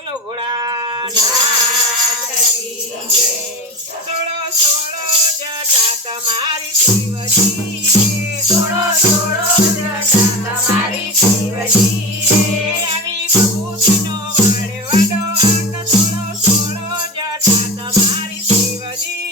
બોલો ઘોડા સોળો સોળો જટા તમારી શિવજી સોળો સોળો જટા તમારી શિવજી આવી ભૂતિનો મળવાનો સોળો સોળો જટા તમારી શિવજી